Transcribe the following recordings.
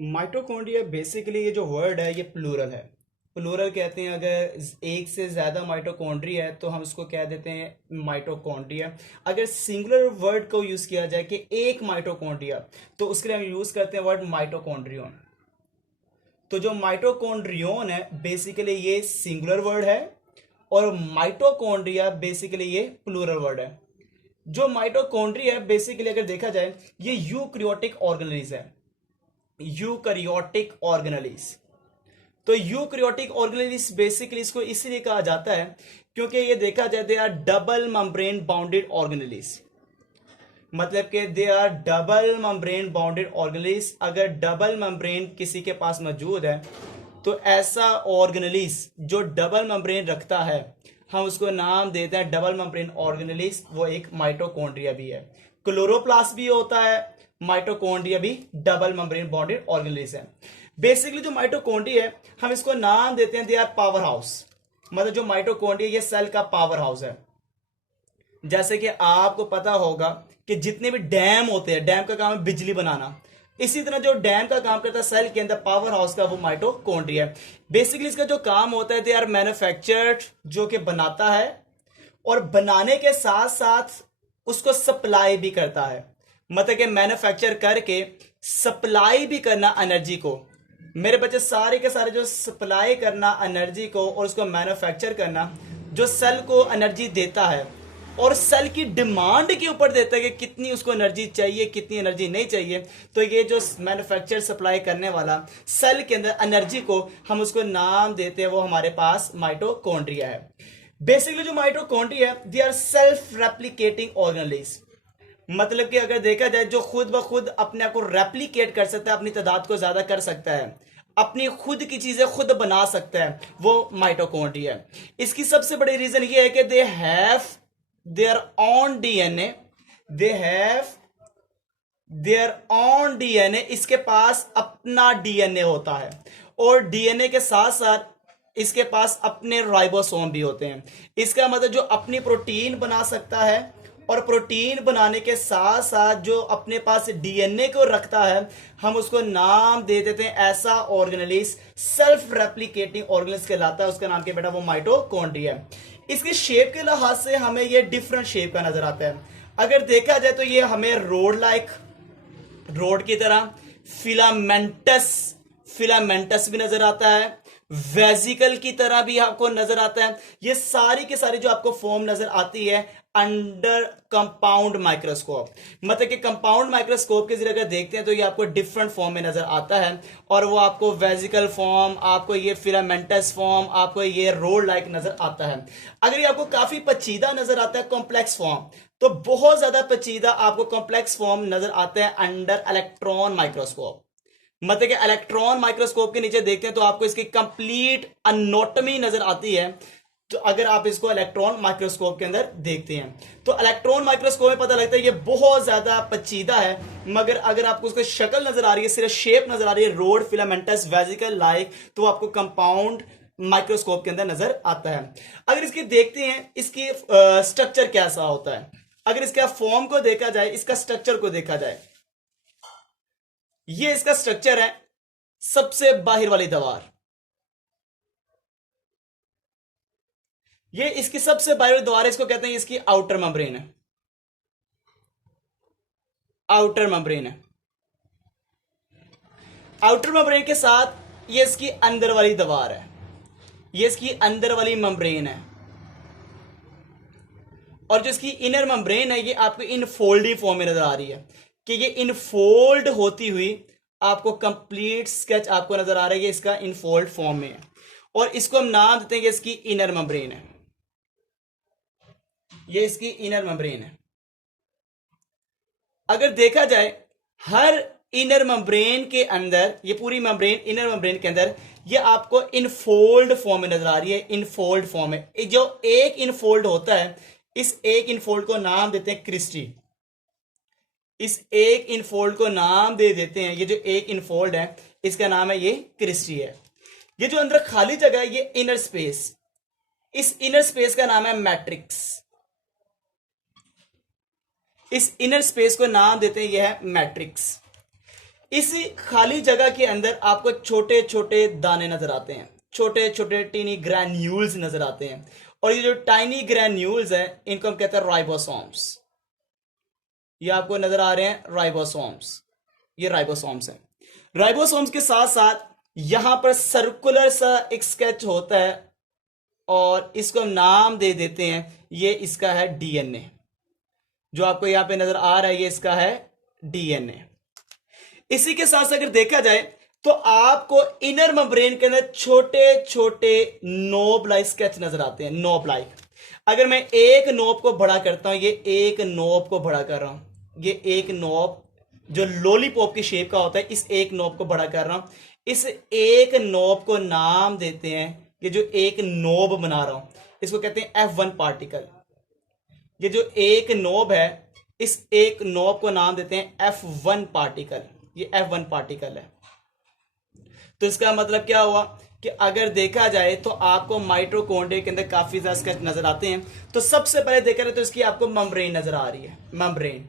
Mitochondria basically ये जो word है ये प्लूरल है। प्लूरल कहते हैं अगर एक से ज़्यादा माइटोकॉन्ड्रिया है तो हम उसको कह देते हैं माइटोकॉन्ड्रिया। अगर सिंगुलर वर्ड को यूज़ किया जाए कि एक माइटोकॉन्ड्रिया, तो उसके लिए हम यूज़ करते हैं वर्ड माइटोकॉन्ड्रियोन। तो जो माइटोकॉन्ड्रियोन है बेसिकली ये सिंगुलर वर्ड है, और माइटोकॉन्ड्रिया बेसिकली ये प्लूरल वर्ड है। जो माइटोकॉन्ड्रिया है बेसिकली अगर देखा जाए ये यूक्रियोटिक ऑर्गेनेलिज है। Eukaryotic organelles. तो यूकैरियोटिक ऑर्गेनेलिज बेसिकली इसको इसलिए कहा जाता है क्योंकि ये देखा जाए they are double membrane bounded organelles. मतलब कि they are double membrane bounded organelles. अगर डबल मेम्ब्रेन किसी के पास मौजूद है तो ऐसा ऑर्गेनेलिज जो डबल मेम्ब्रेन रखता है हम उसको नाम देते हैं डबल मेम्ब्रेन ऑर्गेनेलिज। वो एक माइटोकॉन्ड्रिया भी है। क्लोरोप्लास्ट भी होता है, माइटोकॉन्ड्रिया भी डबल मेम्ब्रेन बॉन्डेड ऑर्गेनेलिज है। बेसिकली जो माइटोकॉन्ड्रिया है हम इसको नाम देते हैं दे आर पावर हाउस। मतलब जो माइटोकॉन्ड्रिया ये सेल का पावर हाउस है। जैसे कि आपको पता होगा कि जितने भी डैम होते हैं, डैम का काम है बिजली बनाना, इसी तरह जो डैम का काम करता है सेल के अंदर पावर हाउस का, वो माइटोकॉन्ड्रिया है। बेसिकली इसका जो काम होता है दे आर मैन्युफैक्चर्ड, जो कि बनाता है और बनाने के साथ साथ उसको सप्लाई भी करता है। मतलब कि मैन्युफैक्चर करके सप्लाई भी करना एनर्जी को। मेरे बच्चे सारे के सारे जो सप्लाई करना एनर्जी को और उसको मैन्युफैक्चर करना, जो सेल को एनर्जी देता है और सेल की डिमांड के ऊपर देता है कि कितनी उसको एनर्जी चाहिए कितनी एनर्जी नहीं चाहिए। तो ये जो मैन्युफैक्चर सप्लाई करने वाला सेल के अंदर एनर्जी को हम उसको नाम देते हैं, वो हमारे पास माइटोकॉन्ड्रिया है। बेसिकली जो माइटोकॉन्ड्रिया है they are self replicating organelles. मतलब कि अगर देखा जाए जो खुद ब खुद अपने आप को रेप्लिकेट कर सकता है, अपनी तादाद को ज्यादा कर सकता है, अपनी खुद की चीजें खुद बना सकता है, वो माइटोकॉन्ड्रिया है। इसकी सबसे बड़ी रीजन ये है कि they have their on DNA. They have their on DNA. इसके पास अपना डीएनए होता है और डीएनए के साथ साथ इसके पास अपने राइबोसोम भी होते हैं। इसका मतलब जो अपनी प्रोटीन बना सकता है और प्रोटीन बनाने के साथ साथ जो अपने पास डीएनए को रखता है हम उसको नाम दे देते हैं ऐसा ऑर्गेनेलिज सेल्फ रेप्लिकेटिंग ऑर्गेनेलिज कहलाता है। उसका नाम क्या बेटा, वो माइटोकॉन्ड्रिया है। इसकी शेप के लिहाज से हमें ये डिफरेंट शेप का नजर आता है। अगर देखा जाए तो ये हमें रोड की तरह, फिलामेंटस फिलामेंटस भी नजर आता है, वेजिकल की तरह भी आपको नजर आता है। ये सारी के सारी जो आपको फॉर्म नजर आती है अंडर कंपाउंड माइक्रोस्कोप। मतलब कि कंपाउंड माइक्रोस्कोप के जरिए अगर देखते हैं तो ये आपको डिफरेंट फॉर्म में नजर आता है, और वो आपको वेजिकल फॉर्म, आपको ये फिलामेंटस फॉर्म, आपको ये रोड लाइक नजर आता है। अगर ये आपको काफी पेचीदा नजर आता है कॉम्प्लेक्स फॉर्म, तो बहुत ज्यादा पेचीदा आपको कॉम्प्लेक्स फॉर्म नजर आता है अंडर इलेक्ट्रॉन माइक्रोस्कोप। मतलब कि इलेक्ट्रॉन माइक्रोस्कोप के नीचे देखते हैं तो आपको इसकी कंप्लीट एनाटॉमी नजर आती है। तो अगर आप इसको इलेक्ट्रॉन माइक्रोस्कोप के अंदर देखते हैं तो इलेक्ट्रॉन माइक्रोस्कोप में पता लगता है ये बहुत ज्यादा पेचीदा है। मगर अगर आपको उसकी शक्ल नजर आ रही है, सिर्फ शेप नजर आ रही है रोड फिलामेंटस वेजिकल लाइक, तो आपको कंपाउंड माइक्रोस्कोप के अंदर नजर आता है। अगर इसकी देखते हैं इसकी स्ट्रक्चर कैसा होता है, अगर इसका फॉर्म को देखा जाए, इसका स्ट्रक्चर को देखा जाए, ये इसका स्ट्रक्चर है। सबसे बाहर वाली दीवार, ये इसकी सबसे बाहर वाली दीवार है, इसको कहते हैं इसकी आउटर मेम्ब्रेन है। आउटर मेम्ब्रेन है। आउटर मेम्ब्रेन के साथ ये इसकी अंदर वाली दीवार है, ये इसकी अंदर वाली मेम्ब्रेन है। और जो इसकी इनर मेम्ब्रेन है ये आपको इनफोल्डी फॉर्म में नजर आ रही है कि ये इनफोल्ड होती हुई आपको कंप्लीट स्केच आपको नजर आ रहा है, ये इसका इनफोल्ड फॉर्म में है। और इसको हम नाम देते हैं कि इसकी इनर मेम्ब्रेन है। ये इसकी इनर मेम्ब्रेन है। अगर देखा जाए हर इनर मेम्ब्रेन के अंदर, ये पूरी मेम्ब्रेन इनर मेम्ब्रेन के अंदर ये आपको इनफोल्ड फॉर्म में नजर आ रही है। इनफोल्ड फॉर्म में जो एक इनफोल्ड होता है, इस एक इनफोल्ड को नाम देते हैं क्रिस्टी। इस एक इनफोल्ड को नाम दे देते हैं, ये जो एक इनफोल्ड है इसका नाम है ये क्रिस्टी है। ये जो अंदर खाली जगह है ये इनर स्पेस, इस इनर स्पेस का नाम है मैट्रिक्स। इस इनर स्पेस को नाम देते हैं ये है मैट्रिक्स। इसी खाली जगह के अंदर आपको छोटे छोटे दाने नजर आते हैं, छोटे छोटे टीनी ग्रैन्यूल्स नजर आते हैं, और ये जो टाइनी ग्रैन्यूल्स हैं इनको हम कहते हैं राइबोसोम्स। ये आपको नजर आ रहे हैं राइबोसोम्स, ये राइबोसोम्स हैं। राइबोसोम्स के साथ साथ यहां पर सर्कुलर सा एक स्केच होता है और इसको हम नाम दे देते हैं, ये इसका है डीएनए। जो आपको यहां पे नजर आ रहा है ये इसका है डीएनए। इसी के साथ अगर देखा जाए तो आपको इनर मेम्ब्रेन के अंदर छोटे छोटे नोब लाइक स्केच नजर आते हैं, नोब लाइक। अगर मैं एक नोब को बड़ा करता हूं, ये एक नोब को बड़ा कर रहा हूं, ये एक नोब जो लॉलीपॉप की शेप का होता है, इस एक नोब को बड़ा कर रहा हूं। इस एक नोब को नाम देते हैं, ये जो एक नोब बना रहा हूं इसको कहते हैं F1 पार्टिकल। ये जो एक नोब है इस एक नोब को नाम देते हैं F1 पार्टिकल, ये F1 पार्टिकल है। तो इसका मतलब क्या हुआ कि अगर देखा जाए तो आपको माइटोकॉन्ड्रिया के अंदर काफी ज्यादा स्केच नजर आते हैं। तो सबसे पहले देखा जाए तो इसकी आपको मेम्ब्रेन नजर आ रही है, मेम्ब्रेन।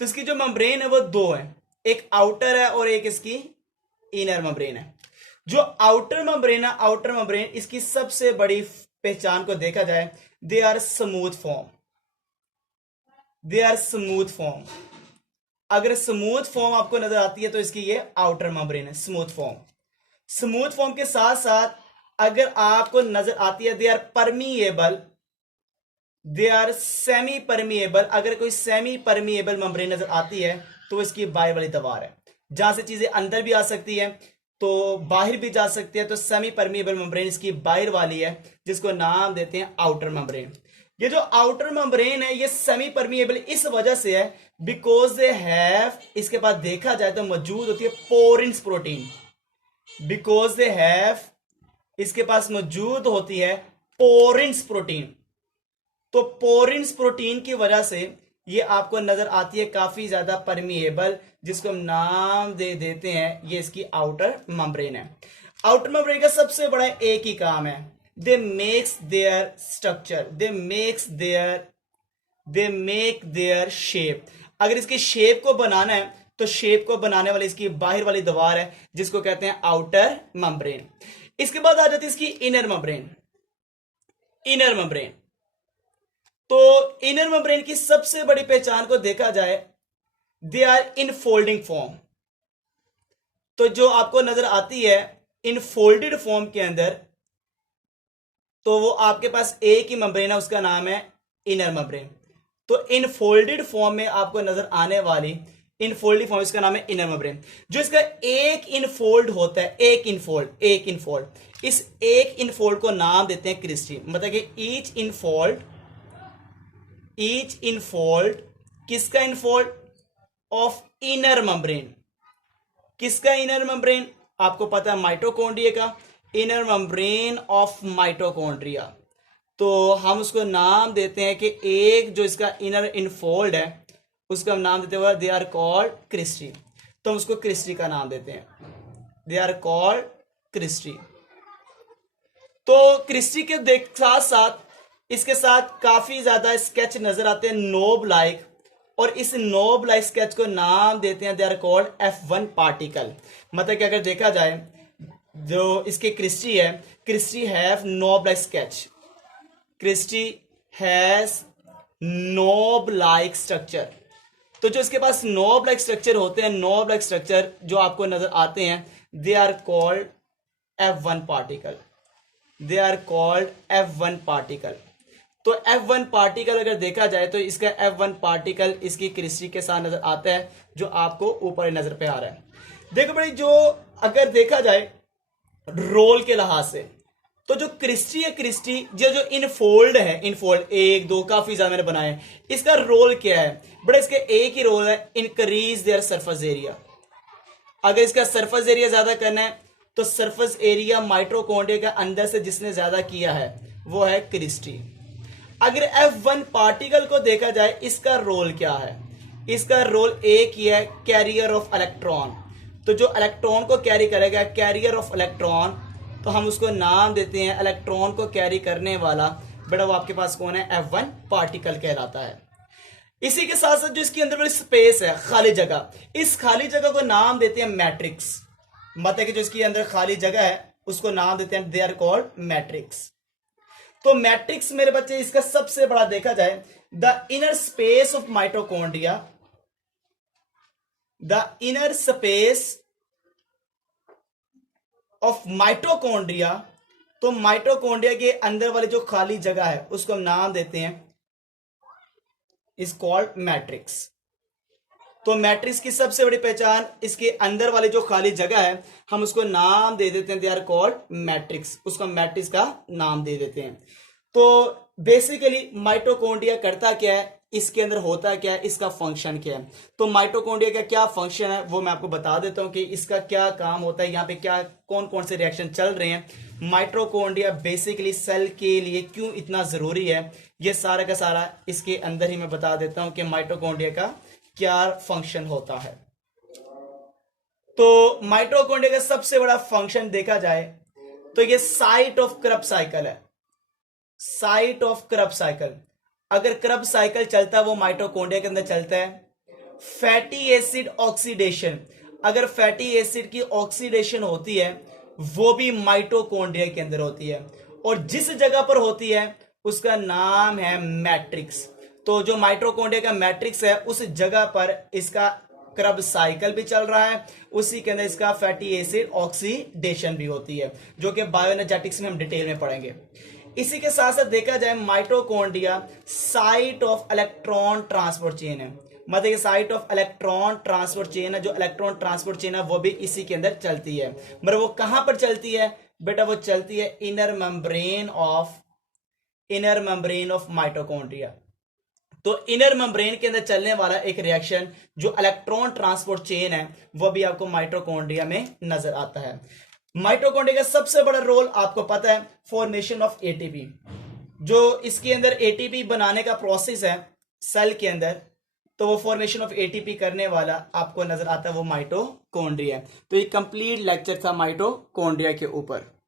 तो इसकी जो मेम्ब्रेन है वो दो है, एक आउटर है और एक इसकी इनर मेम्ब्रेन है। जो आउटर मेम्ब्रेन है, आउटर मेम्ब्रेन, इसकी सबसे बड़ी पहचान को देखा जाए, they are smooth form, they are smooth form. अगर स्मूथ फॉर्म आपको नजर आती है तो इसकी ये आउटर मेम्ब्रेन है, स्मूथ फॉर्म। स्मूथ फॉर्म के साथ साथ अगर आपको नजर आती है, they are permeable, they are semi permeable. अगर कोई सेमी परमिएबल मेम्ब्रेन नजर आती है तो इसकी बाहर वाली दीवार है, जहां से चीजें अंदर भी आ सकती है तो बाहर भी जा सकती है। तो सेमी परमिएबल मेम्ब्रेन इसकी बाहर वाली है, जिसको नाम देते हैं आउटर मेम्ब्रेन। ये जो आउटर मेम्ब्रेन है ये सेमी परमिएबल इस वजह से है बिकॉज दे हैव, इसके पास देखा जाए तो मौजूद होती है porins protein, because they have, इसके पास मौजूद होती है पोरिन्स प्रोटीन। तो पोरिन्स प्रोटीन की वजह से ये आपको नजर आती है काफी ज्यादा परमिएबल, जिसको हम नाम दे देते हैं, ये इसकी आउटर मेम्ब्रेन है। आउटर मेम्ब्रेन का सबसे बड़ा एक ही काम है, दे makes there structure, they make their shape. अगर इसकी शेप को बनाना है तो शेप को बनाने वाली इसकी बाहर वाली दीवार है, जिसको कहते हैं आउटर मेम्ब्रेन। इसके बाद आ जाती है इसकी इनर मेम्ब्रेन। इनर मेम्ब्रेन, तो इनर मेम्ब्रेन की सबसे बड़ी पहचान को देखा जाए, they are in folding form. तो जो आपको नजर आती है इन फोल्डेड फॉर्म के अंदर, तो वो आपके पास एक ही मेम्ब्रेन है, उसका नाम है इनर मेम्ब्रेन। तो इन फोल्डेड फॉर्म में आपको नजर आने वाली इन फोल्डेड फॉर्म, इसका नाम है इनर मेम्ब्रेन। जो इसका एक इनफोल्ड होता है, एक इनफोल्ड, इस एक इनफोल्ड को नाम देते हैं क्रिस्टी। मतलब कि ईच इनफोल्ड किसका इनफोल्ड? Of inner membrane. किसका इनर मेम्ब्रेन? आपको पता है माइटोकॉन्ड्रिया का इनर मेम्ब्रेन ऑफ माइटोकॉन्ड्रिया। तो हम उसको नाम देते हैं कि एक जो इसका इनर इनफोल्ड है उसका हम नाम देते हैं, दे आर कॉल्ड क्रिस्टी। तो हम उसको क्रिस्टी का नाम देते हैं, दे आर कॉल्ड क्रिस्टी। तो क्रिस्टी के साथ साथ इसके साथ काफी ज्यादा स्केच नजर आते हैं नोब लाइक, और इस नोब लाइक स्केच को नाम देते हैं, they are called F1 particle. मतलब कि अगर देखा जाए जो इसके क्रिस्टी है, cristae have knob like sketch, cristae has knob like structure. तो जो इसके पास नोब लाइक स्ट्रक्चर होते हैं, नोब लाइक स्ट्रक्चर जो आपको नजर आते हैं, they are called F1 particle, they are called F1 particle. तो F1 पार्टिकल अगर देखा जाए तो इसका F1 पार्टिकल इसकी क्रिस्टी के साथ नजर आता है, जो आपको ऊपर नजर पे आ रहा है। देखो भाई, जो अगर देखा जाए रोल के लिहाज से, तो जो क्रिस्टी है, क्रिस्टी जो इनफोल्ड है, इनफोल्ड एक दो काफी ज्यादा मैंने बनाए, इसका रोल क्या है? बड़ा इसका एक ही रोल है, इंक्रीज देयर सरफेस एरिया। अगर इसका सरफेस एरिया ज्यादा करना है तो सरफेस एरिया माइटोकॉन्ड्रिया के अंदर से जिसने ज्यादा किया है वो है क्रिस्टी। अगर F1 पार्टिकल को देखा जाए, इसका रोल क्या है? इसका रोल एक ही है, कैरियर ऑफ इलेक्ट्रॉन। तो जो इलेक्ट्रॉन को कैरी करेगा, कैरियर ऑफ इलेक्ट्रॉन, तो हम उसको नाम देते हैं इलेक्ट्रॉन को कैरी करने वाला। बेटा वो आपके पास कौन है? F1 पार्टिकल कहलाता है। इसी के साथ साथ जो इसके अंदर वाली स्पेस है, खाली जगह, इस खाली जगह को नाम देते हैं मैट्रिक्स। मतलब कि जो इसके अंदर खाली जगह है उसको नाम देते हैं, दे आर कॉल्ड मैट्रिक्स। तो मैट्रिक्स मेरे बच्चे, इसका सबसे बड़ा देखा जाए, the inner space of mitochondria, the inner space of mitochondria, तो माइटोकॉन्ड्रिया के अंदर वाली जो खाली जगह है उसको हम नाम देते हैं, इज कॉल्ड मैट्रिक्स। तो मैट्रिक्स की सबसे बड़ी पहचान, इसके अंदर वाली जो खाली जगह है हम उसको नाम दे देते हैं, दे आर कॉल्ड मैट्रिक्स, उसको मैट्रिक्स का नाम दे देते हैं। तो बेसिकली माइटोकॉन्ड्रिया करता क्या है, इसके अंदर होता क्या है, इसका फंक्शन क्या है। तो माइटोकॉन्ड्रिया का क्या फंक्शन है वो मैं आपको बता देता हूं कि इसका क्या काम होता है, यहाँ पे क्या कौन कौन से रिएक्शन चल रहे हैं। माइटोकॉन्ड्रिया बेसिकली सेल के लिए क्यों इतना जरूरी है, ये सारा का सारा इसके अंदर ही मैं बता देता हूं कि माइटोकॉन्ड्रिया का क्या फंक्शन होता है। तो माइटोकॉन्ड्रिया का सबसे बड़ा फंक्शन देखा जाए तो ये साइट ऑफ क्रब साइकिल है, साइट ऑफ क्रब साइकिल। अगर क्रब साइकिल चलता है वो माइटोकॉन्ड्रिया के अंदर चलता है। फैटी एसिड ऑक्सीडेशन, अगर फैटी एसिड की ऑक्सीडेशन होती है वो भी माइटोकॉन्ड्रिया के अंदर होती है, और जिस जगह पर होती है उसका नाम है मैट्रिक्स। तो जो माइटोकॉन्ड्रिया का मैट्रिक्स है उस जगह पर इसका क्रब साइकिल भी चल रहा है, उसी के अंदर इसका फैटी एसिड ऑक्सीडेशन भी होती है, जो कि बायोएनर्जेटिक्स में हम डिटेल में पढ़ेंगे। इसी के साथ साथ देखा जाए mitochondria site of electron transport chain है, मतलब site of electron transport chain है। जो इलेक्ट्रॉन ट्रांसपोर्ट चेन है वो भी इसी के अंदर चलती है, मगर वो कहां पर चलती है बेटा, वो चलती है इनर मेम्ब्रेन ऑफ माइटोकॉन्ड्रिया। तो इनर मेम्ब्रेन के अंदर चलने वाला एक रिएक्शन जो इलेक्ट्रॉन ट्रांसपोर्ट चेन है वो भी आपको माइटोकॉन्ड्रिया में नजर आता है। माइटोकॉन्ड्रिया का सबसे बड़ा रोल आपको पता है, फॉर्मेशन ऑफ एटीपी। जो इसके अंदर एटीपी बनाने का प्रोसेस है सेल के अंदर, तो वो फॉर्मेशन ऑफ एटीपी करने वाला आपको नजर आता है वो माइटोकॉन्ड्रिया है। तो ये कंप्लीट लेक्चर था माइटोकॉन्ड्रिया के ऊपर।